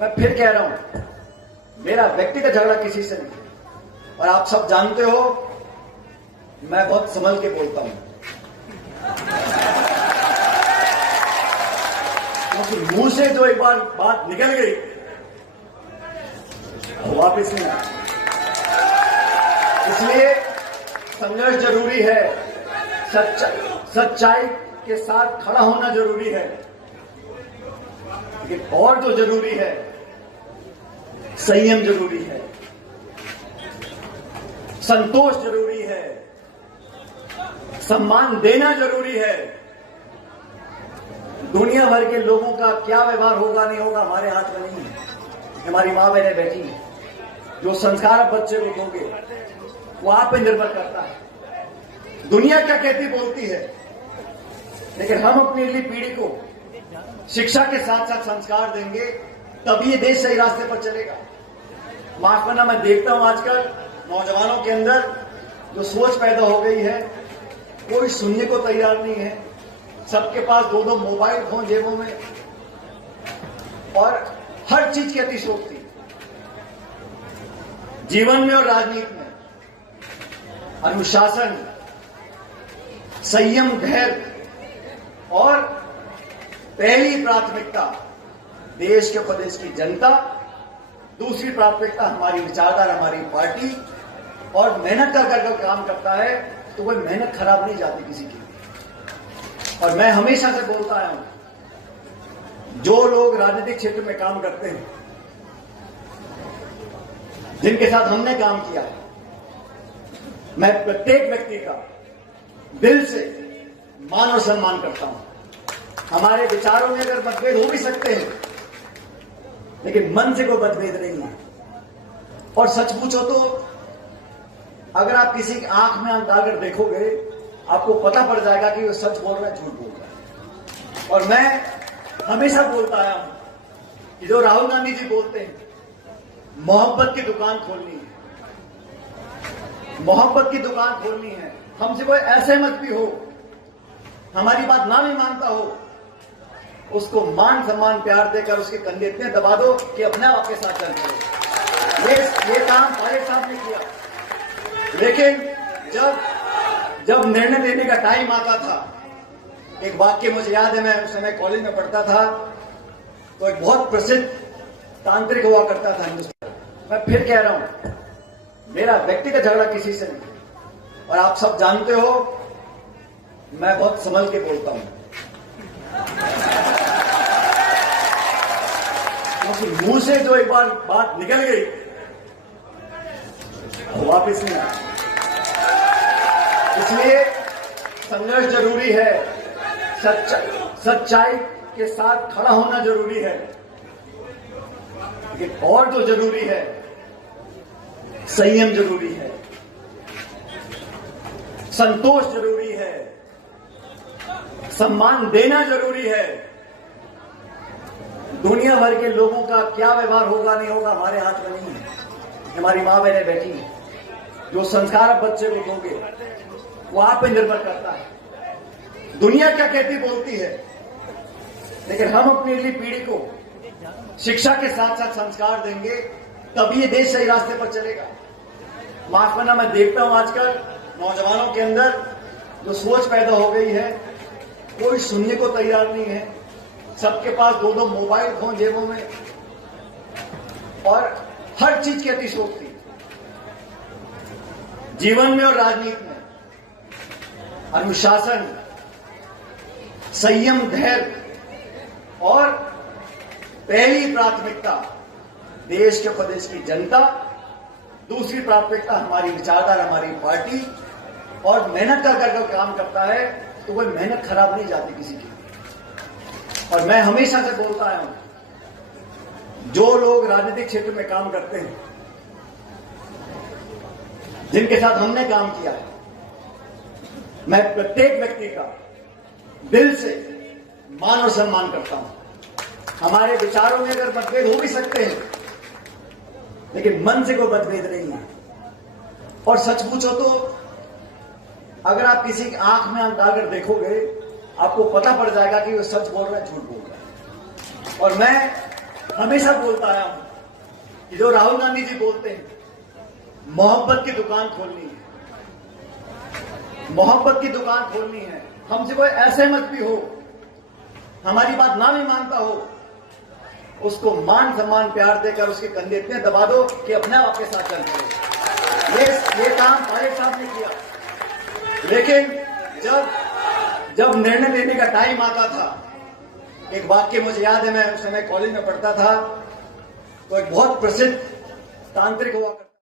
मैं फिर कह रहा हूं, मेरा व्यक्तिगत झगड़ा किसी से नहीं। और आप सब जानते हो मैं बहुत संभल के बोलता हूं, क्योंकि मुंह से जो एक बार बात निकल गई वापस नहीं आती। इसलिए संघर्ष जरूरी है, सच्चाई के साथ खड़ा होना जरूरी है, लेकिन और जो जरूरी है संयम जरूरी है, संतोष जरूरी है, सम्मान देना जरूरी है। दुनिया भर के लोगों का क्या व्यवहार होगा नहीं होगा हमारे हाथ में नहीं है। हमारी मां बहनें बैठी हैं, जो संस्कार आप बच्चे को दोगे वो आप पे निर्भर करता है। दुनिया क्या कहती बोलती है, लेकिन हम अपनी अगली पीढ़ी को शिक्षा के साथ साथ संस्कार देंगे, तभी ये देश सही रास्ते पर चलेगा। माफ करना, मैं देखता हूं आजकल नौजवानों के अंदर जो सोच पैदा हो गई है, कोई सुनने को तैयार नहीं है। सबके पास दो दो मोबाइल फोन जेबों में और हर चीज की अतिशयोक्ति जीवन में और राजनीति में। अनुशासन, संयम, धैर्य और पहली प्राथमिकता देश के प्रदेश की जनता, दूसरी प्राथमिकता हमारी विचारधारा, हमारी पार्टी। और मेहनत कर काम करता है तो वह मेहनत खराब नहीं जाती किसी की। और मैं हमेशा से बोलता आया हूं, जो लोग राजनीतिक क्षेत्र में काम करते हैं, जिनके साथ हमने काम किया, मैं प्रत्येक व्यक्ति का दिल से मान और सम्मान करता हूं। हमारे विचारों में अगर मतभेद हो भी सकते हैं, लेकिन मन से कोई मतभेद नहीं है। और सच पूछो तो अगर आप किसी की आंख में आंख डालकर देखोगे, आपको पता पड़ जाएगा कि वो सच बोल रहा है, झूठ बोल रहा है। और मैं हमेशा बोलता आया हूं कि जो राहुल गांधी जी बोलते हैं, मोहब्बत की दुकान खोलनी है, मोहब्बत की दुकान खोलनी है। हमसे कोई असहमत भी हो, हमारी बात ना भी मानता हो, उसको मान सम्मान प्यार देकर उसके कंधे इतने दबा दो कि अपने आप के साथ चल पड़े। ये काम तारिक साहब ने किया। लेकिन जब निर्णय लेने का टाइम आता था, एक वाक्य मुझे याद है, मैं उस समय कॉलेज में पढ़ता था, तो एक बहुत प्रसिद्ध तांत्रिक हुआ करता था हिंदुस्तान। मैं फिर कह रहा हूं, मेरा व्यक्तिगत झगड़ा किसी से नहीं। और आप सब जानते हो मैं बहुत संभल के बोलता हूं, क्योंकि मुंह से जो एक बार बात निकल गई वापस नहीं आती। इसलिए संघर्ष जरूरी है, सच्चाई के साथ खड़ा होना जरूरी है, लेकिन और जो जरूरी है संयम जरूरी है, संतोष जरूरी है, सम्मान देना जरूरी है। दुनिया भर के लोगों का क्या व्यवहार होगा नहीं होगा हमारे हाथ में नहीं है। हमारी मां बहनें बैठी हैं, जो संस्कार आप बच्चे को दोगे वो आप पे निर्भर करता है। दुनिया क्या कहती बोलती है, लेकिन हम अपनी अगली पीढ़ी को शिक्षा के साथ साथ संस्कार देंगे, तभी ये देश सही रास्ते पर चलेगा। माफ करना, मैं देखता हूं आजकल नौजवानों के अंदर जो सोच पैदा हो गई है, कोई सुनने को तैयार नहीं है। सबके पास दो दो मोबाइल फोन जेबों में और हर चीज की अतिशयोक्ति जीवन में और राजनीति में। अनुशासन, संयम, धैर्य और पहली प्राथमिकता देश के प्रदेश की जनता, दूसरी प्राथमिकता हमारी विचारधारा, हमारी पार्टी। और मेहनत कर काम करता है तो वह मेहनत खराब नहीं जाती किसी की। और मैं हमेशा से बोलता आया हूं, जो लोग राजनीतिक क्षेत्र में काम करते हैं, जिनके साथ हमने काम किया है, मैं प्रत्येक व्यक्ति का दिल से मान और सम्मान करता हूं। हमारे विचारों में अगर मतभेद हो भी सकते हैं, लेकिन मन से कोई मतभेद नहीं है। और सच पूछो तो अगर आप किसी की आंख में आंख डालकर देखोगे, आपको पता पड़ जाएगा कि वो सच बोल रहा है, झूठ बोल रहा है। और मैं हमेशा बोलता आया हूं कि जो राहुल गांधी जी बोलते हैं, मोहब्बत की दुकान खोलनी है, मोहब्बत की दुकान खोलनी है। हमसे कोई असहमत भी हो, हमारी बात ना भी मानता हो, उसको मान सम्मान प्यार देकर उसके कंधे इतने दबा दो कि अपने आप के साथ चल पड़े। ये काम तारिक साहब ने किया। लेकिन जब निर्णय लेने का टाइम आता था, एक वाक्य मुझे याद है, मैं उस समय कॉलेज में पढ़ता था, तो एक बहुत प्रसिद्ध तांत्रिक हुआ